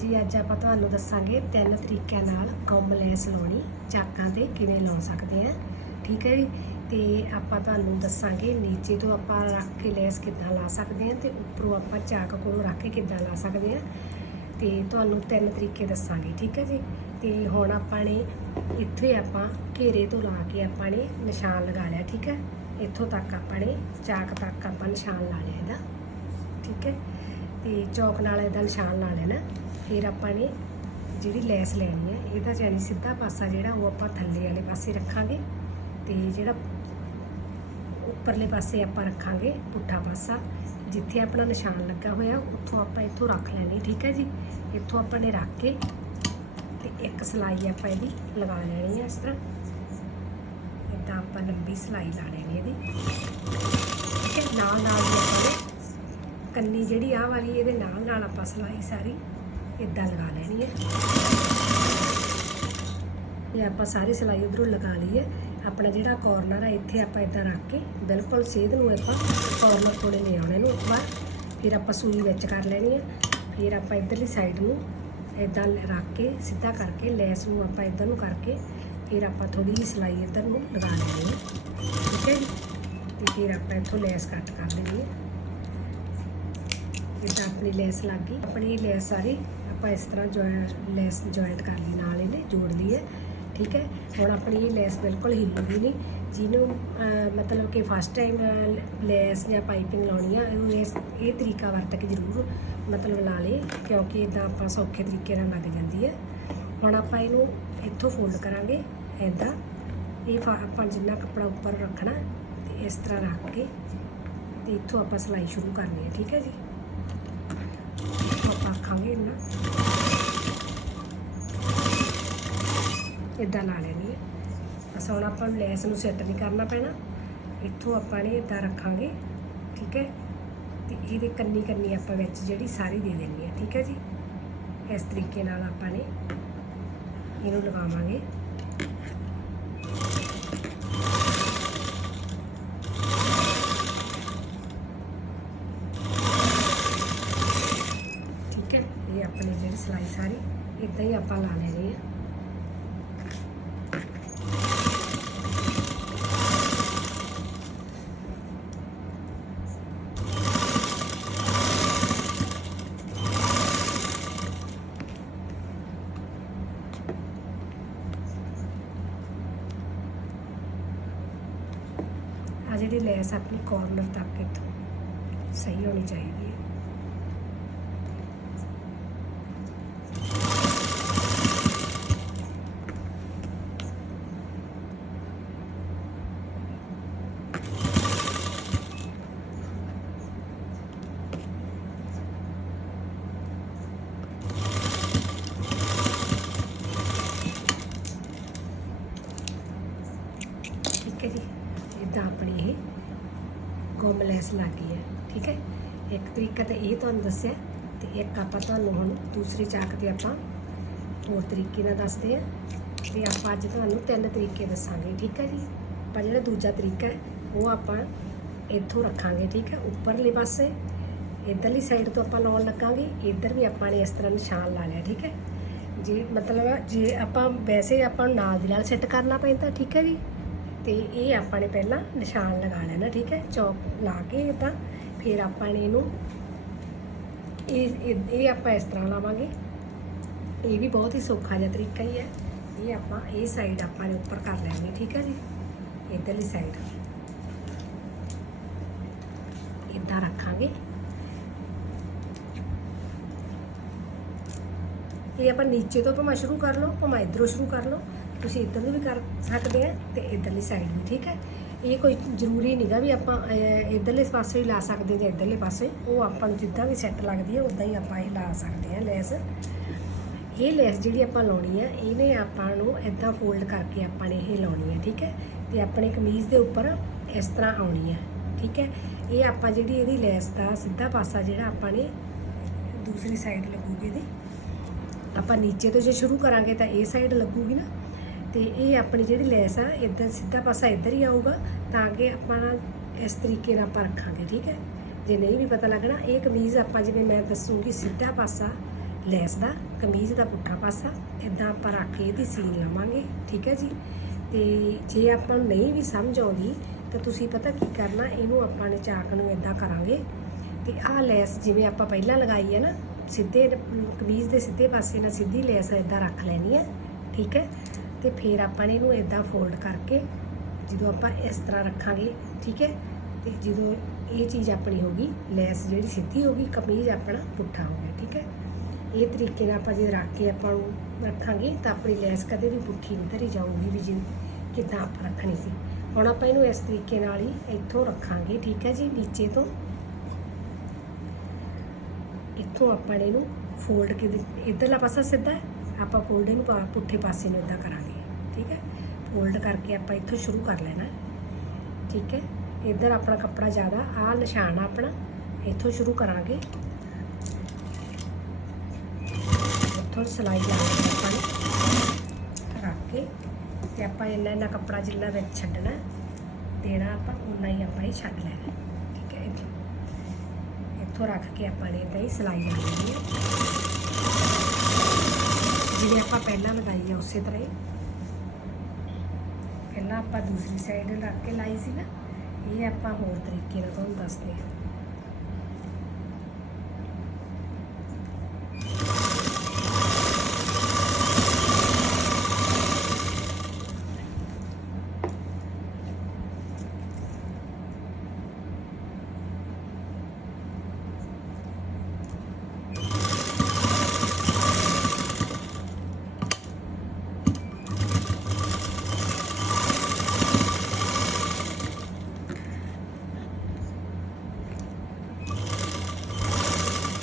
ਜੀ, ਅੱਜ ਆਪਾਂ ਤੁਹਾਨੂੰ ਦੱਸਾਂਗੇ ਤਿੰਨ ਤਰੀਕਿਆਂ ਨਾਲ ਕੌਮ ਲੈਸ ਲਾਉਣੀ, ਚਾਕਾਂ ਤੇ ਕਿਵੇਂ ਲਾ ਸਕਦੇ ਆ ਠੀਕ ਹੈ ਜੀ? ਤੇ ਆਪਾਂ ਤੁਹਾਨੂੰ ਦੱਸਾਂਗੇ ਨੀਚੇ ਤੋਂ ਆਪਾਂ ਰੱਖ ਕੇ ਲੈਸ ਕਿੱਦਾਂ ਲਾ ਸਕਦੇ ਆ ਤੇ ਉੱਪਰੋਂ ਆਪਾਂ ਚਾਕ ਕੋਲੋਂ ਰੱਖ ਕੇ ਕਿੱਦਾਂ ਲਾ ਸਕਦੇ ਆ ਤੇ ਤੁਹਾਨੂੰ ਤਿੰਨ ਤਰੀਕੇ ਦੱਸਾਂਗੇ, ਠੀਕ ਹੈ ਜੀ? ਤੇ ਹੁਣ ਆਪਾਂ ਨੇ ਇੱਥੇ ਆਪਾਂ ਘੇਰੇ ਤੋਂ ਲਾ ਕੇ ਆਪਾਂ ਨੇ ਨਿਸ਼ਾਨ ਲਗਾ ਲਿਆ, ਠੀਕ ਹੈ? ਇੱਥੋਂ ਤੱਕ ਆਪਾਂ ਨੇ ਚਾਕ ਤੱਕ ਆਪਾਂ ਨਿਸ਼ਾਨ ਲਾ ਲਿਆ ਇਹਦਾ, ਠੀਕ ਹੈ? ਤੇ ਚੌਕ ਨਾਲ ਇਹਦਾ ਨਿਸ਼ਾਨ ਲਾ ਲੈਣਾ। ਫਿਰ ਆਪਾਂ ਨੇ ਜਿਹੜੀ ਲੈਸ ਲੈਣੀ ਹੈ, ਇਹਦਾ ਜਾਨੀ ਸਿੱਧਾ ਪਾਸਾ ਜਿਹੜਾ ਉਹ ਆਪਾਂ ਥੱਲੇ ਵਾਲੇ ਪਾਸੇ ਰੱਖਾਂਗੇ ਤੇ ਜਿਹੜਾ ਉੱਪਰਲੇ ਪਾਸੇ ਆਪਾਂ ਰੱਖਾਂਗੇ ਪੁੱਠਾ ਪਾਸਾ, ਜਿੱਥੇ ਆਪਣਾ ਨਿਸ਼ਾਨ ਲੱਗਾ ਹੋਇਆ, ਉੱਥੋਂ ਆਪਾਂ ਇੱਥੋਂ ਰੱਖ ਲੈਣੀ, ਠੀਕ ਹੈ ਜੀ? ਇੱਥੋਂ ਆਪਾਂ ਨੇ ਰੱਖ ਕੇ ਤੇ ਇੱਕ ਸਲਾਈ ਆਪਾਂ ਇਹਦੀ ਲਗਾ ਲੈਣੀ ਹੈ ਇਸ ਤਰ੍ਹਾਂ। ਇਦਾਂ ਆਪਾਂ ਲੰਬੀ ਸਲਾਈ ਲਾ ਲੈਣੀ ਇਹਦੀ। ਠੀਕ ਹੈ ਨਾਲ ਨਾਲ ਆਪਾਂ ਕੰਨੀ ਜਿਹੜੀ ਆਹ ਵਾਲੀ, ਇਹਦੇ ਨਾਲ ਨਾਲ ਆਪਾਂ ਸਲਾਈ ਸਾਰੀ ਇਦਾਂ ਲਗਾ ਲੈਣੀ ਹੈ। ਇਹ ਆਪਾਂ ਸਾਰੀ ਸਿਲਾਈ ਉਧਰੋਂ ਲਗਾ ਲਈ ਹੈ। ਆਪਣਾ ਜਿਹੜਾ ਕਾਰਨਰ ਹੈ ਇੱਥੇ ਆਪਾਂ ਇਦਾਂ ਰੱਖ ਕੇ ਬਿਲਕੁਲ ਸੇਧ ਨੂੰ ਆਪਾਂ ਕਾਰਨਰ ਕੋਲੇ ਲੈ ਆਉਣਾ ਇਹਨੂੰ ਇੱਕ ਵਾਰ। ਫਿਰ ਆਪਾਂ ਸੂਈ ਵਿੱਚ ਕਰ ਲੈਣੀ ਹੈ। ਫਿਰ ਆਪਾਂ ਇਧਰਲੀ ਸਾਈਡ ਨੂੰ ਇਦਾਂ ਰੱਖ ਕੇ, ਸਿੱਧਾ ਕਰਕੇ, ਲੈਸ ਨੂੰ ਆਪਾਂ ਇਧਰ ਨੂੰ ਕਰਕੇ, ਫਿਰ ਆਪਾਂ ਥੋੜੀ ਜਿਹੀ ਸਿਲਾਈ ਇਧਰ ਨੂੰ ਲਗਾ ਲੈਣੀ ਹੈ। ਠੀਕ ਹੈ ਜੀ? ਤੇ ਫਿਰ ਆਪਾਂ ਇੱਥੋਂ ਲੈਸ ਕੱਟ ਕਰ ਲੈਣੀ ਹੈ। ਜਿੱਦਾਂ ਆਪਣੀ ਲੈਸ ਲੱਗ ਗਈ। ਆਪਣੀ ਲੈਸ ਸਾਰੀ ਆਪਾਂ ਇਸ ਤਰ੍ਹਾਂ ਜੁਆਇੰਟ ਲੈਸ ਜੁਆਇੰਟ ਕਰ ਲਈ ਨਾਲ ਇਹਨੇ ਜੋੜ ਲਈ ਹੈ ਠੀਕ ਹੈ? ਹੁਣ ਆਪਣੀ ਇਹ ਲੈਸ ਬਿਲਕੁਲ ਹਿੱਲੂਗੀ ਨਹੀਂ ਜਿਹਨੂੰ ਮਤਲਬ ਕਿ ਫਸਟ ਟਾਈਮ ਲੈਸ ਜਾਂ ਪਾਈਪਿੰਗ ਲਾਉਣੀ ਆ ਉਹ ਇਸ, ਇਹ ਤਰੀਕਾ ਵਰਤ ਕੇ ਜ਼ਰੂਰ ਮਤਲਬ ਲਾ ਲੇ ਕਿਉਂਕਿ ਇਦਾਂ ਆਪਾਂ ਸੌਖੇ ਤਰੀਕੇ ਨਾਲ ਲੱਗ ਜਾਂਦੀ ਹੈ। ਹੁਣ ਆਪਾਂ ਇਹਨੂੰ ਇੱਥੋਂ ਫੋਲਡ ਕਰਾਂਗੇ ਇਦਾਂ ਇਹ ਫਾ- ਆਪਾਂ ਜਿੰਨਾ ਕੱਪੜਾ ਉੱਪਰ ਰੱਖਣਾ ਤੇ ਇਸ ਤਰ੍ਹਾਂ ਰੱਖ ਕੇ ਤੇ ਇੱਥੋਂ ਆਪਾਂ ਸਲਾਈ ਸ਼ੁਰੂ ਕਰਨੀ ਹੈ, ਠੀਕ ਹੈ ਜੀ ਇੱਥੋਂ ਆਪਾਂ ਰੱਖਾਂਗੇ ਇਹਨਾਂ ਇਦਾਂ ਲਾ ਲੈਣੀ ਹੈ ਬਸ ਹੁਣ ਆਪਾਂ ਨੂੰ ਲੈਸ ਨੂੰ ਸੈੱਟ ਨਹੀਂ ਕਰਨਾ ਪੈਣਾ। ਇੱਥੋਂ ਆਪਾਂ ਨੇ ਇਦਾਂ ਰੱਖਾਂਗੇ, ਠੀਕ ਹੈ? ਤੇ ਇਹਦੇ ਕੰਨੀ ਕੰਨੀ ਆਪਾਂ ਵਿੱਚ ਜਿਹੜੀ ਸਾਰੀ ਦੇ ਦੇਣੀ ਹੈ ਠੀਕ ਹੈ ਜੀ? ਇਸ ਤਰੀਕੇ ਨਾਲ ਆਪਾਂ ਨੇ ਇਹਨੂੰ ਲਗਾਵਾਂਗੇ। ਠੀਕ ਹੈ? ਇਹ ਆਪਣੀ ਜਿਹੜੀ ਸਲਾਈ ਸਾਰੀ ਇਦਾਂ ਹੀ ਆਪਾਂ ਲਾ ਲੈਣੀ ਹੈ ਆ ਜਿਹੜੀ ਲੈਸ ਆਪਣੀ ਕਾਰਨਰ ਤੱਕ ਇੱਥੋਂ ਸਹੀ ਹੋਣੀ ਚਾਹੀਦੀ ਹੈ ਹੈ ਜੀ ਇਦਾਂ ਆਪਣੀ ਇਹ ਗੁੰਮ ਲੱਗ ਗਈ ਹੈ, ਠੀਕ ਹੈ? ਇੱਕ ਤਰੀਕਾ ਤਾਂ ਇਹ ਤੁਹਾਨੂੰ ਦੱਸਿਆ, ਤੇ ਇੱਕ ਆਪਾਂ ਤੁਹਾਨੂੰ ਹੁਣ ਦੂਸਰੀ ਚਾਕ ਤੇ ਆਪਾਂ ਹੋਰ ਤਰੀਕੇ ਨਾਲ ਦੱਸਦੇ ਆ ਤੇ ਆਪਾਂ ਅੱਜ ਤੁਹਾਨੂੰ ਤਿੰਨ ਤਰੀਕੇ ਦੱਸਾਂਗੇ, ਠੀਕ ਹੈ ਜੀ? ਪਰ ਜਿਹੜਾ ਦੂਜਾ ਤਰੀਕਾ ਉਹ ਆਪਾਂ ਇੱਥੋਂ ਰੱਖਾਂਗੇ, ਠੀਕ ਹੈ? ਉੱਪਰਲੇ ਪਾਸੇ, ਇਧਰਲੀ ਸਾਈਡ ਤੋਂ ਆਪਾਂ ਲਾਉਣ ਲੱਗਾਂਗੇ, ਇੱਧਰ ਵੀ ਆਪਾਂ ਨੇ ਇਸ ਤਰ੍ਹਾਂ ਨਿਸ਼ਾਨ ਲਾ ਲਿਆ, ਠੀਕ ਹੈ? ਜੇ ਮਤਲਬ ਜੇ ਆਪਾਂ ਵੈਸੇ ਆਪਾਂ ਨੂੰ ਨਾਲ ਦੀ ਨਾਲ ਸੈੱਟ ਕਰਨਾ ਪੈਂਦਾ, ਠੀਕ ਹੈ ਜੀ? ਤੇ ਇਹ ਆਪਾਂ ਨੇ ਪਹਿਲਾਂ ਨਿਸ਼ਾਨ ਲਗਾ ਲੈਣਾ, ਠੀਕ ਹੈ? ਚੌਕ ਲਾ ਕੇ ਇਦਾਂ ਫਿਰ ਆਪਾਂ ਨੇ ਇਹਨੂੰ ਇਹ, ਇਹ- ਆਪਾਂ ਇਸ ਤਰ੍ਹਾਂ ਲਾਵਾਂਗੇ। ਇਹ ਵੀ ਬਹੁਤ ਹੀ ਸੌਖਾ ਜਿਹਾ ਤਰੀਕਾ ਹੀ ਹੈ। ਇਹ ਆਪਾਂ, ਇਹ ਸਾਈਡ ਆਪਾਂ ਨੇ ਉੱਪਰ ਕਰ ਲੈਣੀ, ਠੀਕ ਹੈ ਜੀ? ਇਧਰਲੀ ਸਾਈਡ ਇਦਾਂ ਰੱਖਾਂਗੇ। ਇਹ ਆਪਾਂ ਨੀਚੇ ਤੋਂ ਭਾਵੇਂ ਸ਼ੁਰੂ ਕਰ ਲਓ, ਭਾਵੇਂ ਇਧਰੋਂ ਸ਼ੁਰੂ ਕਰ ਲਓ। ਤੁਸੀਂ ਇੱਧਰ ਨੂੰ ਵੀ ਕਰ ਸਕਦੇ ਆ ਤੇ ਇਧਰਲੀ ਸਾਈਡ ਨੂੰ ਠੀਕ ਹੈ? ਇਹ ਕੋਈ ਜ਼ਰੂਰੀ ਨਹੀਂਗਾ ਵੀ ਆਪਾਂ ਅਹ, ਇੱਧਰਲੇ ਪਾਸੇ ਹੀ ਲਾ ਸਕਦੇ ਜਾਂ ਇੱਧਰਲੇ ਪਾਸੇ ਉਹ ਆਪਾਂ ਨੂੰ ਜਿੱਦਾਂ ਵੀ ਸੈੱਟ ਲੱਗਦੀ ਹੈ ਉਦਾਂ ਹੀ ਆਪਾਂ ਇਹ ਲਾ ਸਕਦੇ ਆ ਲੈਸ। ਇਹ ਲੈਸ ਜਿਹੜੀ ਆਪਾਂ ਲਾਉਣੀ ਆ ਇਹਨੇ ਆਪਾਂ ਨੂੰ ਇਦਾਂ ਫੋਲਡ ਕਰਕੇ ਆਪਾਂ ਨੇ ਇਹ ਲਾਉਣੀ ਹੈ ਠੀਕ ਹੈ? ਤੇ ਆਪਣੇ ਕਮੀਜ਼ ਦੇ ਉੱਪਰ ਇਸ ਤਰ੍ਹਾਂ ਆਉਣੀ ਹੈ ਠੀਕ ਹੈ? ਇਹ ਆਪਾਂ ਜਿਹੜੀ ਇਹਦੀ ਲੈਸ ਦਾ ਸਿੱਧਾ ਪਾਸਾ ਜਿਹੜਾ ਆਪਾਂ ਨੇ ਦੂਸਰੀ ਸਾਈਡ ਲੱਗੂਗੀ ਇਹਦੀ ਆਪਾਂ ਨੀਚੇ ਤੋਂ ਜੇ ਸ਼ੁਰੂ ਕਰਾਂਗੇ ਤਾਂ ਇਹ ਸਾਈਡ ਲੱਗੂਗੀ ਨਾ? ਤੇ ਇਹ ਆਪਣੀ ਜਿਹੜੀ ਲੈਸ ਆ, ਇੱਧਰ ਸਿੱਧਾ ਪਾਸਾ ਇੱਧਰ ਹੀ ਆਊਗਾ, ਤਾਂ ਕਿ ਆਪਾਂ ਨਾ ਇਸ ਤਰੀਕੇ ਨਾਲ ਆਪਾਂ ਰੱਖਾਂਗੇ, ਠੀਕ ਹੈ? ਜੇ ਨਹੀਂ ਵੀ ਪਤਾ ਲੱਗਣਾ, ਇਹ ਕਮੀਜ਼ ਆਪਾਂ ਜਿਵੇਂ ਮੈਂ ਦੱਸੂਗੀ, ਸਿੱਧਾ ਪਾਸਾ ਲੈਸ ਦਾ, ਕਮੀਜ਼ ਦਾ ਪੁੱਠਾ ਪਾਸਾ, ਇਦਾਂ ਆਪਾਂ ਰੱਖ ਕੇ ਇਹਦੀ ਸੀਨ ਲਵਾਂਗੇ, ਠੀਕ ਹੈ ਜੀ? ਤੇ ਜੇ ਆਪਾਂ ਨੂੰ ਨਹੀਂ ਵੀ ਸਮਝ ਆਉਂਦੀ, ਤਾਂ ਤੁਸੀਂ ਪਤਾ ਕੀ ਕਰਨਾ, ਇਹਨੂੰ ਆਪਾਂ ਨੇ ਚਾਕ ਨੂੰ ਇਦਾਂ ਕਰਾਂਗੇ, ਤੇ ਆਹ ਲੈਸ ਜਿਵੇਂ ਆਪਾਂ ਪਹਿਲਾਂ ਲਗਾਈ ਹੈ ਨਾ, ਸਿੱਧੇ ਕਮੀਜ਼ ਦੇ ਸਿੱਧੇ ਪਾਸੇ ਨਾਲ ਸਿੱਧੀ ਲੈਸ ਇਦਾਂ ਰੱਖ ਲੈਣੀ ਹੈ, ਠੀਕ ਹੈ? ਤੇ ਫਿਰ ਆਪਾਂ ਨੇ ਇਹਨੂੰ ਇਦਾਂ ਫੋਲਡ ਕਰਕੇ ਜਦੋਂ ਆਪਾਂ ਇਸ ਤਰ੍ਹਾਂ ਰੱਖਾਂਗੇ ਠੀਕ ਹੈ? ਤੇ ਜਦੋਂ ਇਹ ਚੀਜ਼ ਆਪਣੀ ਹੋ ਗਈ ਲੈਸ ਜਿਹੜੀ ਸਿੱਧੀ ਹੋ ਗਈ ਕਮੀਜ਼ ਆਪਣਾ ਪੁੱਠਾ ਹੋ ਗਿਆ ਠੀਕ ਹੈ? ਇਹ ਤਰੀਕੇ ਨਾਲ ਆਪਾਂ ਜੇ ਰੱਖ ਕੇ ਆਪਾਂ ਨੂੰ ਰੱਖਾਂਗੇ ਤਾਂ ਆਪਣੀ ਲੈਸ ਕਦੇ ਵੀ ਪੁੱਠੀ ਨਹੀਂ ਧਰੀ ਜਾਊਗੀ ਵੀ ਜੀ ਕਿੱਦਾਂ ਆਪਾਂ ਰੱਖਣੀ ਸੀ। ਹੁਣ ਆਪਾਂ ਇਹਨੂੰ ਇਸ ਤਰੀਕੇ ਨਾਲ ਹੀ ਇੱਥੋਂ ਰੱਖਾਂਗੇ ਠੀਕ ਹੈ ਜੀ? ਨੀਚੇ ਤੋਂ। ਇੱਥੋਂ ਆਪਾਂ ਇਹਨੂੰ ਫੋਲਡ ਕੇ ਇਧਰਲਾ ਪਾਸਾ ਸਿੱਧਾ ਹੈ, ਆਪਾਂ ਫੋਲਡਿੰਗ ਪਾ- ਪੁੱਠੇ ਪਾਸੇ ਨੂੰ ਇਦਾਂ ਕਰਾਂਗੇ, ਠੀਕ ਹੈ? ਫੋਲਡ ਕਰਕੇ ਆਪਾਂ ਇੱਥੋਂ ਸ਼ੁਰੂ ਕਰ ਲੈਣਾ। ਠੀਕ ਹੈ? ਇੱਧਰ ਆਪਣਾ ਕੱਪੜਾ ਜ਼ਿਆਦਾ, ਆਹ ਨਿਸ਼ਾਨ ਆ ਆਪਣਾ, ਇੱਥੋਂ ਸ਼ੁਰੂ ਕਰਾਂਗੇ। ਇੱਥੋਂ ਸਿਲਾਈ ਕੇ ਆਪਾਂ ਨੇ ਰੱਖ ਕੇ ਤੇ ਆਪਾਂ ਇੰਨਾ ਇੰਨਾ ਕੱਪੜਾ ਜਿੰਨਾ ਵਿੱਚ ਛੱਡਣਾ, ਦੇਣਾ ਆਪਾਂ ਉਨਾ ਹੀ ਆਪਾਂ ਹੀ ਛੱਡ ਲੈਣਾ। ਠੀਕ ਹੈ? ਇੱਥੋਂ ਇੱਥੋਂ ਰੱਖ ਕੇ ਆਪਾਂ ਨੇ ਇਦਾਂ ਹੀ ਸਿਲਾਈ ਲਾਣੀ ਹੈ। ਜਿਵੇਂ ਆਪਾਂ ਪਹਿਲਾਂ ਲਗਾਈ ਆ ਉਸੇ ਤਰ੍ਹਾਂ ਹੀ। ਪਹਿਲਾਂ ਆਪਾਂ ਦੂਸਰੀ ਸਾਈਡ ਰੱਖ ਕੇ ਲਾਈ ਸੀ ਨਾ, ਇਹ ਆਪਾਂ ਹੋਰ ਤਰੀਕੇ ਨਾਲ ਤੁਹਾਨੂੰ ਦੱਸਦੇ ਹਾਂ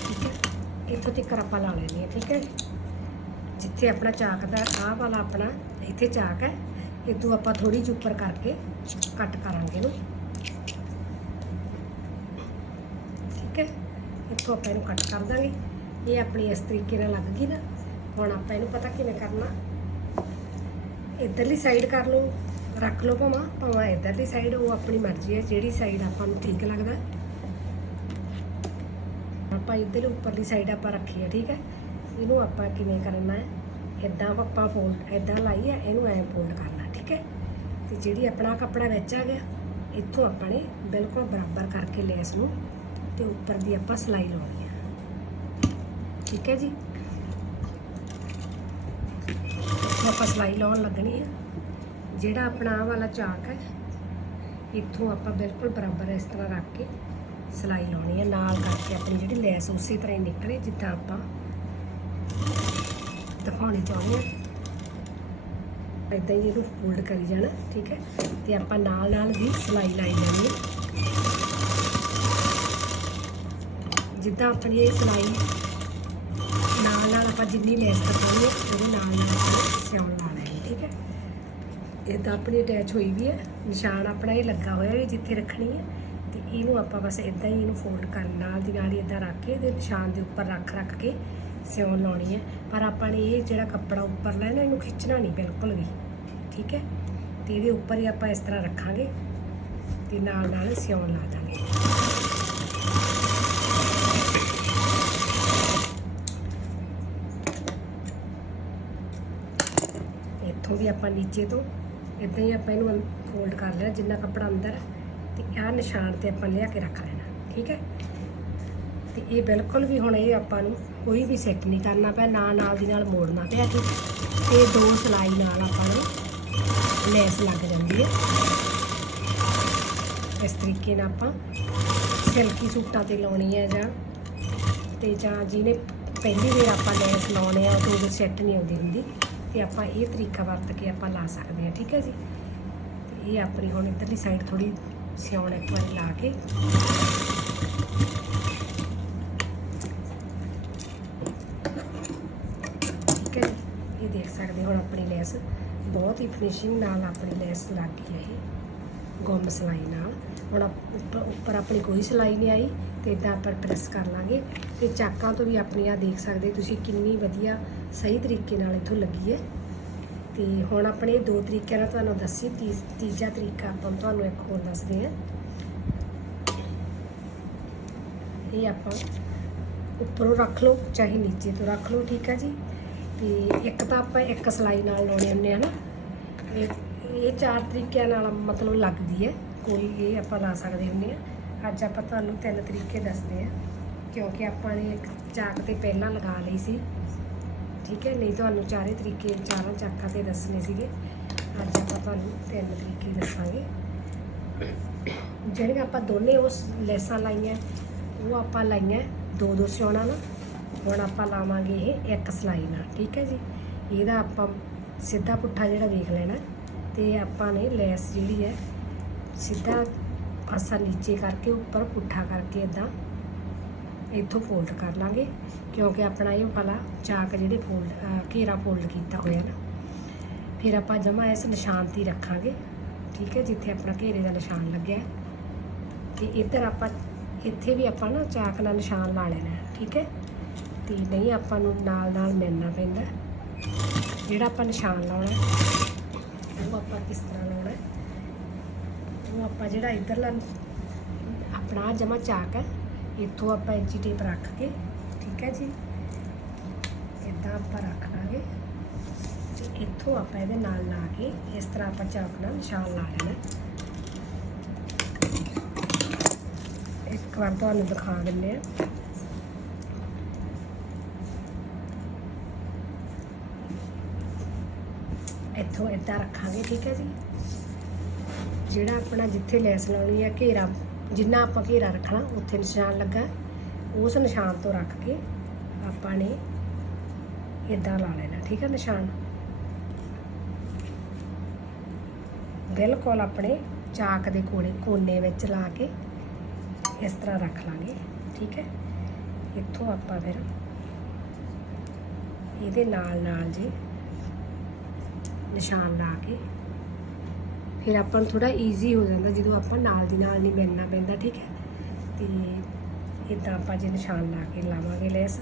ਠੀਕ ਹੈ ਇੱਥੋਂ ਤੱਕ ਆਪਾਂ ਲਾ ਲੈਣੀ ਹੈ, ਠੀਕ ਹੈ ਜਿੱਥੇ ਆਪਣਾ ਚਾਕ ਦਾ ਆਹ ਵਾਲਾ ਆਪਣਾ ਇੱਥੇ ਚਾਕ ਹੈ ਇਦੋਂ ਆਪਾਂ ਥੋੜੀ ਜਿਹੀ ਉੱਪਰ ਕਰਕੇ ਕੱਟ ਕਰਾਂਗੇ ਇਹਨੂੰ। ਠੀਕ ਹੈ? ਇੱਥੋਂ ਆਪਾਂ ਇਹਨੂੰ ਕੱਟ ਕਰ ਦਾਂਗੇ। ਇਹ ਆਪਣੀ ਇਸ ਤਰੀਕੇ ਨਾਲ ਲੱਗ ਗਈ ਨਾ, ਹੁਣ ਆਪਾਂ ਇਹਨੂੰ ਪਤਾ ਕਿਵੇਂ ਕਰਨਾ? ਇੱਧਰਲੀ ਸਾਈਡ ਕਰ ਲਓ, ਰੱਖ ਲਓ ਭਾਵੇਂ ਭਾਵੇਂ ਇੱਧਰਲੀ ਸਾਈਡ ਉਹ ਆਪਣੀ ਮਰਜ਼ੀ ਹੈ, ਜਿਹੜੀ ਸਾਈਡ ਆਪਾਂ ਨੂੰ ਠੀਕ ਲੱਗਦਾ। ਆਪਾਂ ਇੱਧਰ ਉੱਪਰਲੀ ਸਾਈਡ ਆਪਾਂ ਰੱਖੀ ਹੈ ਠੀਕ ਹੈ? ਇਹਨੂੰ ਆਪਾਂ ਕਿਵੇਂ ਕਰਨਾ ਹੈ? ਇਦਾਂ ਆਪਾਂ ਫੋਲਡ ਇਦਾਂ ਲਾਈ ਹੈ ਇਹਨੂੰ ਐਂ ਫੋਲਡ ਕਰਨਾ, ਠੀਕ ਹੈ? ਤੇ ਜਿਹੜੀ ਆਪਣਾ ਕੱਪੜਾ ਵਿੱਚ ਆ ਗਿਆ, ਇੱਥੋਂ ਆਪਾਂ ਨੇ ਬਿਲਕੁਲ ਬਰਾਬਰ ਕਰਕੇ ਲੈਸ ਨੂੰ ਤੇ ਉੱਪਰ ਦੀ ਆਪਾਂ ਸਲਾਈ ਲਾਉਣੀ ਹੈ ਠੀਕ ਹੈ ਜੀ? ਇੱਥੋਂ ਆਪਾਂ ਸਲਾਈ ਲਾਉਣ ਲੱਗਣੀ ਹੈ ਜਿਹੜਾ ਆਪਣਾ ਆਹ ਵਾਲਾ ਚਾਕ ਹੈ, ਇੱਥੋਂ ਆਪਾਂ ਬਿਲਕੁਲ ਬਰਾਬਰ ਇਸ ਤਰ੍ਹਾਂ ਰੱਖ ਕੇ ਸਿਲਾਈ ਲਾਉਣੀ ਹੈ ਨਾਲ ਕਰਕੇ ਆਪਣੀ ਜਿਹੜੀ ਲੈਸ ਉਸੇ ਤਰ੍ਹਾਂ ਹੀ ਨਿਕਲੇ ਜਿੱਦਾਂ ਆਪਾਂ ਦਿਖਾਉਣੀ ਚਾਹੁੰਦੇ ਹਾਂ ਇਦਾਂ ਹੀ ਇਹਨੂੰ ਫੋਲਡ ਕਰੀ ਜਾਣਾ, ਠੀਕ ਹੈ? ਤੇ ਆਪਾਂ ਨਾਲ ਨਾਲ ਵੀ ਸਿਲਾਈ ਲਾਈ ਜਾਣੀ ਹੈ ਜਿੱਦਾਂ ਆਪਣੀ ਇਹ ਸਿਲਾਈ ਨਾਲ ਨਾਲ ਆਪਾਂ ਜਿੰਨੀ ਲੈਸ ਕਰਨੀ ਹੈ ਉਹਦੇ ਨਾਲ ਨਾਲ ਆਪਾਂ ਸਿਉਣ ਲਾ ਲੈਣੀ, ਠੀਕ ਹੈ? ਇਦਾਂ ਆਪਣੀ ਅਟੈਚ ਹੋਈ ਵੀ ਹੈ, ਨਿਸ਼ਾਨ ਆਪਣਾ ਇਹ ਲੱਗਾ ਹੋਇਆ ਵੀ ਜਿੱਥੇ ਰੱਖਣੀ ਹੈ। ਤੇ ਇਹਨੂੰ ਆਪਾਂ ਬਸ ਇਦਾਂ ਹੀ ਇਹਨੂੰ ਫੋਲਡ ਕਰ ਨਾਲ ਦੀ ਨਾਲ ਹੀ ਇਦਾਂ ਰੱਖ ਕੇ ਇਹਦੇ ਨਿਸ਼ਾਨ ਦੇ ਉੱਪਰ ਰੱਖ ਰੱਖ ਕੇ ਸਿਉਣ ਲਾਉਣੀ ਹੈ। ਪਰ ਆਪਾਂ ਨੇ ਇਹ ਜਿਹੜਾ ਕੱਪੜਾ ਉੱਪਰ ਲੈਣਾ ਇਹਨੂੰ ਖਿੱਚਣਾ ਨਹੀਂ ਬਿਲਕੁਲ ਵੀ, ਠੀਕ ਹੈ? ਤੇ ਇਹਦੇ ਉੱਪਰ ਹੀ ਆਪਾਂ ਇਸ ਤਰ੍ਹਾਂ ਰੱਖਾਂਗੇ ਤੇ ਨਾਲ ਨਾਲ ਸਿਉਣ ਲਾ ਦਾਂਗੇ। ਇੱਥੋਂ ਵੀ ਆਪਾਂ ਨੀਚੇ ਤੋਂ ਇਦਾਂ ਹੀ ਆਪਾਂ ਇਹਨੂੰ ਫੋਲਡ ਕਰ ਲਿਆ, ਜਿੰਨਾ ਕੱਪੜਾ ਅੰਦਰ ਤੇ ਆਹ ਨਿਸ਼ਾਨ ਤੇ ਆਪਾਂ ਲਿਆ ਕੇ ਰੱਖ ਲੈਣਾ, ਠੀਕ ਹੈ? ਤੇ ਇਹ ਬਿਲਕੁਲ ਵੀ ਹੁਣ ਇਹ ਆਪਾਂ ਨੂੰ ਕੋਈ ਵੀ ਸੈੱਟ ਨਹੀਂ ਕਰਨਾ ਪਿਆ, ਨਾ ਨਾਲ ਦੀ ਨਾਲ ਮੋੜਨਾ ਪਿਆ ਕਿ ਤੇ ਦੋ ਸਲਾਈ ਨਾਲ ਆਪਾਂ ਨੂੰ ਲੈਸ ਲੱਗ ਜਾਂਦੀ ਹੈ। ਇਸ ਤਰੀਕੇ ਨਾਲ ਆਪਾਂ ਸਿਲਕੀ ਸੂਟਾਂ ਤੇ ਲਾਉਣੀ ਹੈ ਜਾਂ ਤੇ ਜਾਂ ਜਿਹਨੇ ਪਹਿਲੀ ਵਾਰ ਆਪਾਂ ਲੈਸ ਲਾਉਣੇ ਆ ਉਹ ਤੋਂ ਸੈੱਟ ਨਹੀਂ ਆਉਂਦੀ ਹੁੰਦੀ, ਤੇ ਆਪਾਂ ਇਹ ਤਰੀਕਾ ਵਰਤ ਕੇ ਆਪਾਂ ਲਾ ਸਕਦੇ ਹਾਂ, ਠੀਕ ਹੈ ਜੀ? ਤੇ ਇਹ ਆਪਣੀ ਹੁਣ ਇੱਧਰਲੀ ਸਾਈਡ ਥੋੜੀ ਸਿਉਣ ਇੱਕ ਵਾਰੀ ਲਾ ਕੇ। ਠੀਕ ਹੈ ਇਹ ਦੇਖ ਸਕਦੇ ਹੁਣ ਆਪਣੀ ਲੈਸ। ਬਹੁਤ ਹੀ ਫਿਨਿਸ਼ਿੰਗ ਨਾਲ ਆਪਣੀ ਲੈਸ ਲੱਗ ਗਈ ਹੈ ਇਹ। ਗੁੰਮ ਸਿਲਾਈ ਨਾਲ। ਹੁਣ ਆਪ- ਉੱਪਰ ਉੱਪਰ ਆਪਣੀ ਕੋਈ ਸਿਲਾਈ ਨਹੀਂ ਆਈ ਤੇ ਇਦਾਂ ਆਪਾਂ ਪ੍ਰੈਸ ਕਰ ਲਾਂਗੇ। ਤੇ ਚਾਕਾਂ ਤੋਂ ਵੀ ਆਪਣੀ ਆ ਦੇਖ ਸਕਦੇ ਤੁਸੀਂ ਕਿੰਨੀ ਵਧੀਆ ਸਹੀ ਤਰੀਕੇ ਨਾਲ ਇਥੋਂ ਲੱਗੀ ਹੈ। ਤੇ ਹੁਣ ਆਪਣੇ ਦੋ ਤਰੀਕਿਆਂ ਨਾਲ ਤੁਹਾਨੂੰ ਦੱਸੀ, ਤੀਸ- ਤੀਜਾ ਤਰੀਕਾ ਆਪਾਂ ਤੁਹਾਨੂੰ ਇੱਕ ਹੋਰ ਦੱਸਦੇ ਹਾਂ। ਇਹ ਆਪਾਂ ਉੱਪਰੋਂ ਰੱਖ ਲਓ ਚਾਹੇ ਨੀਚੇ ਤੋਂ ਰੱਖ ਲਓ, ਠੀਕ ਆ ਜੀ? ਤੇ ਇੱਕ ਤਾਂ ਆਪਾਂ ਇੱਕ ਸਲਾਈ ਨਾਲ ਲਾਉਣੇ ਹੁੰਦੇ ਆ ਨਾ। ਇਹ ਇਹ ਚਾਰ ਤਰੀਕਿਆਂ ਨਾਲ ਮਤਲਬ ਲੱਗਦੀ ਹੈ, ਕੋਈ ਇਹ ਆਪਾਂ ਲਾ ਸਕਦੇ ਹੁੰਦੇ ਆ ਅੱਜ ਆਪਾਂ ਤੁਹਾਨੂੰ ਤਿੰਨ ਤਰੀਕੇ ਦੱਸਦੇ ਆ ਕਿਉਂਕਿ ਆਪਾਂ ਨੇ ਇੱਕ ਚਾਕ ਤੇ ਪਹਿਲਾਂ ਲਗਾ ਲਈ ਸੀ। ਠੀਕ ਹੈ, ਨਹੀਂ ਤੁਹਾਨੂੰ ਚਾਰੇ ਤਰੀਕੇ, ਚਾਰਾਂ ਚਾਕਾਂ ਤੇ ਦੱਸਣੇ ਸੀਗੇ। ਅੱਜ ਆਪਾਂ ਤੁਹਾਨੂੰ ਤਿੰਨ ਤਰੀਕੇ ਦੱਸਾਂਗੇ। ਜਿਹੜੀਆਂ ਆਪਾਂ ਦੋਨੇ ਉਸ ਲੈਸਾਂ ਲਾਈਆਂ, ਉਹ ਆਪਾਂ ਲਾਈਆਂ ਦੋ ਦੋ ਸਿਉਣਾ ਨਾਲ ਹੁਣ ਆਪਾਂ ਲਾਵਾਂਗੇ ਇਹ ਇੱਕ ਸਲਾਈ ਨਾਲ, ਠੀਕ ਹੈ ਜੀ। ਇਹਦਾ ਆਪਾਂ ਸਿੱਧਾ ਪੁੱਠਾ ਜਿਹੜਾ ਵੇਖ ਲੈਣਾ, ਤੇ ਆਪਾਂ ਨੇ ਲੈਸ ਜਿਹੜੀ ਹੈ, ਸਿੱਧਾ ਪਾਸਾ ਨੀਚੇ ਕਰਕੇ, ਉੱਪਰ ਪੁੱਠਾ ਕਰਕੇ ਇਦਾਂ ਇੱਥੋਂ ਫੋਲਡ ਕਰ ਲਾਂਗੇ, ਕਿਉਂਕਿ ਆਪਣਾ ਇਹ ਵਾਲਾ ਚਾਕ ਜਿਹੜੇ ਫੋਲਡ ਘੇਰਾ ਫੋਲਡ ਕੀਤਾ ਹੋਇਆ ਨਾ, ਫਿਰ ਆਪਾਂ ਜਮਾ ਇਸ ਨਿਸ਼ਾਨ ਤੇ ਹੀ ਰੱਖਾਂਗੇ, ਠੀਕ ਹੈ, ਜਿੱਥੇ ਆਪਣਾ ਘੇਰੇ ਦਾ ਨਿਸ਼ਾਨ ਲੱਗਿਆ ਹੈ। ਤੇ ਇੱਧਰ ਆਪਾਂ, ਇੱਥੇ ਵੀ ਆਪਾਂ ਨਾ ਚਾਕ ਨਾਲ ਨਿਸ਼ਾਨ ਲਾ ਲੈਣਾ ਠੀਕ ਹੈ। ਤੇ ਨਹੀਂ ਆਪਾਂ ਨੂੰ ਨਾਲ ਨਾਲ ਮਿਲਣਾ ਪੈਂਦਾ ਜਿਹੜਾ ਆਪਾਂ ਨਿਸ਼ਾਨ ਲਾਉਣਾ ਉਹ ਆਪਾਂ ਕਿਸ ਤਰ੍ਹਾਂ ਲਾਉਣਾ ਉਹ ਆਪਾਂ ਜਿਹੜਾ ਇੱਧਰਲਾ, ਆਪਣਾ ਜਮਾ ਚਾਕ ਹੈ ਇੱਥੋਂ ਆਪਾਂ ਇੰਚੀ ਟੇਪ ਰੱਖ ਕੇ, ਠੀਕ ਹੈ ਜੀ? ਇਦਾਂ ਆਪਾਂ ਰੱਖ ਲਾਂਗੇ। ਤੇ ਇੱਥੋਂ ਆਪਾਂ ਇਹਦੇ ਨਾਲ ਲਾ ਕੇ ਇਸ ਤਰ੍ਹਾਂ ਆਪਾਂ ਚਾਕ ਨਾਲ ਨਿਸ਼ਾਨ ਲਾ ਲੈਣਾ। ਇੱਕ ਵਾਰ ਤੁਹਾਨੂੰ ਦਿਖਾ ਦਿੰਦੇ ਆ ਇੱਥੋਂ ਇਦਾਂ ਰੱਖਾਂਗੇ, ਠੀਕ ਹੈ ਜੀ? ਜਿਹੜਾ ਆਪਣਾ ਜਿੱਥੇ ਲੈਸ ਲਾਉਣੀ ਹੈ, ਘੇਰਾ ਜਿੰਨਾ ਆਪਾਂ ਘੇਰਾ ਰੱਖਣਾ, ਉੱਥੇ ਨਿਸ਼ਾਨ ਲੱਗਾ। ਉਸ ਨਿਸ਼ਾਨ ਤੋਂ ਰੱਖ ਕੇ ਆਪਾਂ ਨੇ ਇਦਾਂ ਲਾ ਲੈਣਾ, ਠੀਕ ਹੈ ਨਿਸ਼ਾਨ? ਬਿਲਕੁਲ ਆਪਣੇ ਚਾਕ ਦੇ ਕੋਲੇ, ਕੋਨੇ ਵਿੱਚ ਲਾ ਕੇ ਇਸ ਤਰ੍ਹਾਂ ਰੱਖ ਲਾਂਗੇ, ਠੀਕ ਹੈ? ਇੱਥੋਂ ਆਪਾਂ ਫਿਰ ਇਹਦੇ ਨਾਲ ਨਾਲ ਜੀ ਨਿਸ਼ਾਨ ਲਾ ਕੇ ਫਿਰ ਆਪਾਂ ਨੂੰ ਥੋੜਾ ਈਜ਼ੀ ਹੋ ਜਾਂਦਾ ਜਦੋਂ ਆਪਾਂ ਨਾਲ ਦੀ ਨਾਲ ਨਹੀਂ ਮਿਲਣਾ ਪੈਂਦਾ, ਠੀਕ ਹੈ? ਤੇ ਇਦਾਂ ਆਪਾਂ ਜੇ ਨਿਸ਼ਾਨ ਲਾ ਕੇ ਲਾਵਾਂਗੇ ਲੈਸ।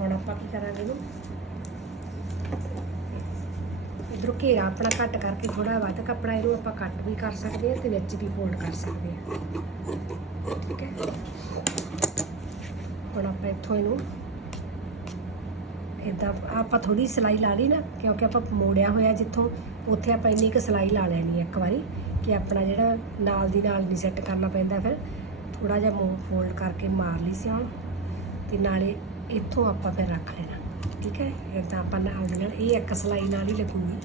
ਹੁਣ ਆਪਾਂ ਕੀ ਕਰਾਂਗੇ ਇਹਨੂੰ? ਇਧਰੋਂ ਘੇਰਾ ਆਪਣਾ ਘੱਟ ਕਰਕੇ ਥੋੜਾ ਵੱਧ ਕੱਪੜਾ ਇਹਨੂੰ ਆਪਾਂ ਕੱਟ ਵੀ ਕਰ ਸਕਦੇ ਹਾਂ ਤੇ ਵਿੱਚ ਵੀ ਫੋਲਡ ਕਰ ਸਕਦੇ ਹਾਂ। ਠੀਕ ਹੈ? ਹੁਣ ਆਪਾਂ ਇੱਥੋਂ ਇਹਨੂੰ ਇਦਾਂ ਆਪਾਂ ਥੋੜੀ ਸਿਲਾਈ ਲਾ ਲਈ ਨਾ, ਕਿਉਂਕਿ ਆਪਾਂ ਮੋੜਿਆ ਹੋਇਆ ਜਿੱਥੋਂ ਉੱਥੇ ਆਪਾਂ ਇੰਨੀ ਕੁ ਸਿਲਾਈ ਲਾ ਲੈਣੀ ਹੈ ਇੱਕ ਵਾਰੀ ਕਿ ਆਪਣਾ ਜਿਹੜਾ ਨਾਲ ਦੀ ਨਾਲ ਨਹੀਂ ਸੈੱਟ ਕਰਨਾ ਪੈਂਦਾ ਫਿਰ ਥੋੜਾ ਜਿਹਾ ਮੂੰਹ ਫੋਲਡ ਕਰਕੇ ਮਾਰ ਲਈ ਸੀ ਹੁਣ ਤੇ ਨਾਲੇ ਇੱਥੋਂ ਆਪਾਂ ਫਿਰ ਰੱਖ ਲੈਣਾ, ਠੀਕ ਹੈ? ਇਦਾਂ ਆਪਾਂ ਨਾਲ ਦੀ ਨਾਲ ਇਹ ਇੱਕ ਸਿਲਾਈ ਨਾਲ ਹੀ ਲੱਗੂਗੀ।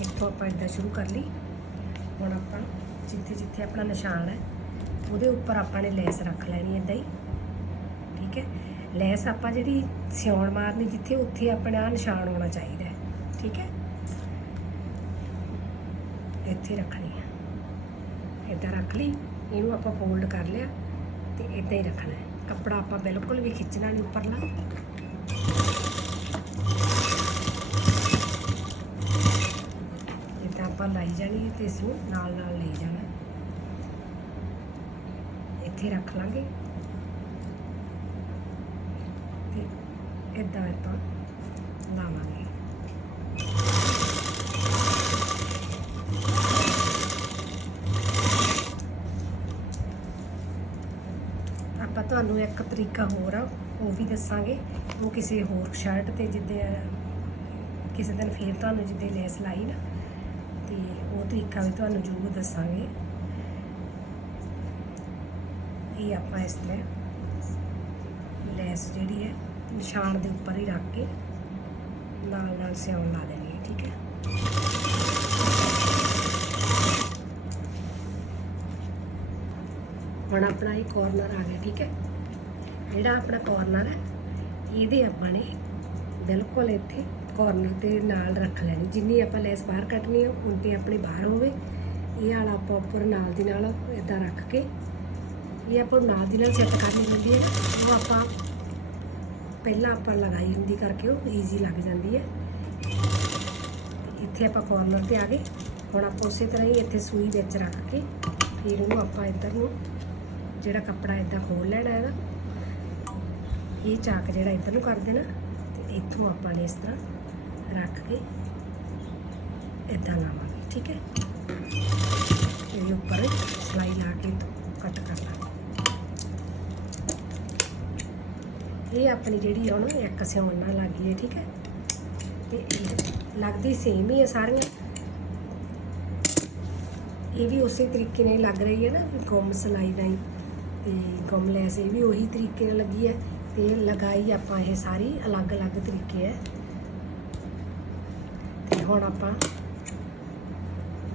ਇੱਥੋਂ ਆਪਾਂ ਇਦਾਂ ਸ਼ੁਰੂ ਕਰ ਲਈ। ਹੁਣ ਆਪਾਂ ਜਿੱਥੇ ਜਿੱਥੇ ਆਪਣਾ ਨਿਸ਼ਾਨ ਹੈ, ਉਹਦੇ ਉੱਪਰ ਆਪਾਂ ਨੇ ਲੈਸ ਰੱਖ ਲੈਣੀ ਇਦਾਂ ਹੀ, ਠੀਕ ਹੈ? ਲੈਸ ਆਪਾਂ ਜਿਹੜੀ ਸਿਉਣ ਮਾਰਨੀ ਜਿੱਥੇ ਉੱਥੇ ਆਪਣਾ ਨਿਸ਼ਾਨ ਹੋਣਾ ਚਾਹੀਦਾ ਠੀਕ ਹੈ? ਇੱਥੇ ਰੱਖਣੀ ਹੈ ਇਦਾਂ ਰੱਖ ਲਈ, ਇਹਨੂੰ ਆਪਾਂ ਫੋਲਡ ਕਰ ਲਿਆ ਤੇ ਇਦਾਂ ਹੀ ਰੱਖਣਾ ਹੈ। ਕੱਪੜਾ ਆਪਾਂ ਬਿਲਕੁਲ ਵੀ ਖਿੱਚਣਾ ਨਹੀਂ ਉੱਪਰਲਾ। ਇਦਾਂ ਆਪਾਂ ਲਾਈ ਜਾਣੀ ਹੈ ਤੇ ਇਸ ਨੂੰ ਨਾਲ ਨਾਲ ਲਈ ਜਾਣਾ ਇੱਥੇ ਰੱਖ ਲਾਂਗੇ। ਇਦਾਂ ਆਪਾਂ ਲਾਵਾਂਗੇ ਆਪਾਂ ਤੁਹਾਨੂੰ ਇੱਕ ਤਰੀਕਾ ਹੋਰ ਆ, ਉਹ ਵੀ ਦੱਸਾਂਗੇ। ਉਹ ਕਿਸੇ ਹੋਰ ਸ਼ਰਟ ਤੇ ਜਿੱਦੇ, ਕਿਸੇ ਦਿਨ ਫੇਰ ਤੁਹਾਨੂੰ ਜਿੱਦੇ ਲੈਸ ਲਾਈ ਨਾ, ਤੇ ਉਹ ਤਰੀਕਾ ਵੀ ਤੁਹਾਨੂੰ ਜ਼ਰੂਰ ਦੱਸਾਂਗੇ। ਇਹ ਆਪਾਂ ਇਸ ਤਰ੍ਹਾਂ ਲੈਸ ਜਿਹੜੀ ਹੈ ਨਿਸ਼ਾਨ ਦੇ ਉੱਪਰ ਹੀ ਰੱਖ ਕੇ ਨਾਲ ਨਾਲ ਸਿਉਣ ਲਾ ਦੇਣੀ ਹੈ, ਠੀਕ ਹੈ। ਹੁਣ ਆਪਣਾ ਇਹ ਕੋਰਨਰ ਆ ਗਿਆ, ਠੀਕ ਹੈ। ਜਿਹੜਾ ਆਪਣਾ ਕੋਰਨਰ ਹੈ, ਇਹਦੇ ਆਪਾਂ ਨੇ ਬਿਲਕੁਲ ਇੱਥੇ ਕੋਰਨਰ ਦੇ ਨਾਲ ਰੱਖ ਲੈਣੀ। ਜਿੰਨੀ ਆਪਾਂ ਲੈਸ ਬਾਹਰ ਕੱਟਣੀ ਹੈ, ਉੰਨੀ ਆਪਣੀ ਬਾਹਰ ਹੋਵੇ। ਇਹ ਵਾਲਾ ਆਪਾਂ ਉੱਪਰ ਨਾਲ ਦੀ ਨਾਲ ਇਦਾਂ ਰੱਖ ਕੇ, ਇਹ ਆਪਾਂ ਨਾਲ ਦੀ ਨਾਲ ਸੈੱਟ ਕਰਨੀ ਹੁੰਦੀ ਹੈ। ਉਹ ਆਪਾਂ ਪਹਿਲਾਂ ਆਪਾਂ ਲਗਾਈ ਹੁੰਦੀ ਕਰਕੇ ਉਹ ਈਜ਼ੀ ਲੱਗ ਜਾਂਦੀ ਹੈ। ਇੱਥੇ ਆਪਾਂ ਕੋਰਨਰ ਤੇ ਆ ਗਏ। ਹੁਣ ਆਪਾਂ ਉਸੇ ਤਰ੍ਹਾਂ ਹੀ ਇੱਥੇ ਸੂਈ ਵਿੱਚ ਰੱਖ ਕੇ ਫਿਰ ਉਹਨੂੰ ਆਪਾਂ ਇੱਧਰ ਨੂੰ ਜਿਹੜਾ ਕੱਪੜਾ ਇਦਾਂ ਖੋਲ ਲੈਣਾ ਇਹਦਾ ਇਹ ਚਾਕ ਜਿਹੜਾ ਇੱਧਰ ਨੂੰ ਕਰ ਦੇਣਾ ਤੇ ਇੱਥੋਂ ਆਪਾਂ ਨੇ ਇਸ ਤਰ੍ਹਾਂ ਰੱਖ ਕੇ ਇਦਾਂ ਲਾਵਾਂਗੇ, ਠੀਕ ਹੈ? ਇਹਦੇ ਉੱਪਰ ਸਲਾਈ ਲਾ ਕੇ ਕੱਟ ਕਰਨਾ ਇਹ ਆਪਣੀ ਜਿਹੜੀ ਹੁਣ ਇੱਕ ਸਿਉਣ ਨਾਲ ਲੱਗ ਗਈ ਹੈ, ਠੀਕ ਹੈ? ਤੇ ਇਹ ਲੱਗਦੀ ਸੇਮ ਹੀ ਹੈ ਸਾਰੀਆਂ। ਇਹ ਵੀ ਉਸੇ ਤਰੀਕੇ ਨਾਲ ਲੱਗ ਰਹੀ ਹੈ ਨਾ ਗੁੰਮ ਸਲਾਈ ਨਾਲ ਹੀ। ਤੇ ਗੁੰਮ ਲੈਸ ਇਹ ਵੀ ਉਹੀ ਤਰੀਕੇ ਨਾਲ ਲੱਗੀ ਹੈ। ਤੇ ਲਗਾਈ ਆਪਾਂ ਇਹ ਸਾਰੀ ਅਲੱਗ-ਅਲੱਗ ਤਰੀਕੇ ਹੈ। ਤੇ ਹੁਣ ਆਪਾਂ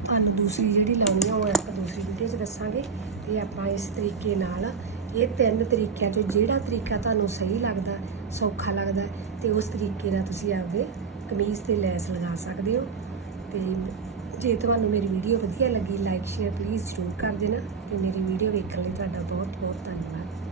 ਤੁਹਾਨੂੰ ਦੂਸਰੀ ਜਿਹੜੀ ਲਾਉਣੀ ਆ, ਉਹ ਆਪਾਂ ਦੂਸਰੀ ਵੀਡੀਓ 'ਚ ਦੱਸਾਂਗੇ। ਤੇ ਆਪਾਂ ਇਸ ਤਰੀਕੇ ਨਾਲ ਇਹ ਤਿੰਨ ਤਰੀਕਿਆਂ 'ਚੋਂ ਜਿਹੜਾ ਤਰੀਕਾ ਤੁਹਾਨੂੰ ਸਹੀ ਲੱਗਦਾ, ਸੌਖਾ ਲੱਗਦਾ, ਤੇ ਉਸ ਤਰੀਕੇ ਨਾਲ ਤੁਸੀਂ ਆਪਦੇ ਕਮੀਜ਼ ਤੇ ਲੈਸ ਲਗਾ ਸਕਦੇ ਹੋ। ਤੇ ਜੇ ਤੁਹਾਨੂੰ ਮੇਰੀ ਵੀਡੀਓ ਵਧੀਆ ਲੱਗੀ ਲਾਈਕ ਸ਼ੇਅਰ ਪਲੀਜ਼ ਜ਼ਰੂਰ ਕਰ ਦੇਣਾ। ਤੇ ਮੇਰੀ ਵੀਡੀਓ ਵੇਖਣ ਲਈ ਤੁਹਾਡਾ ਬਹੁਤ ਬਹੁਤ ਧੰਨਵਾਦ।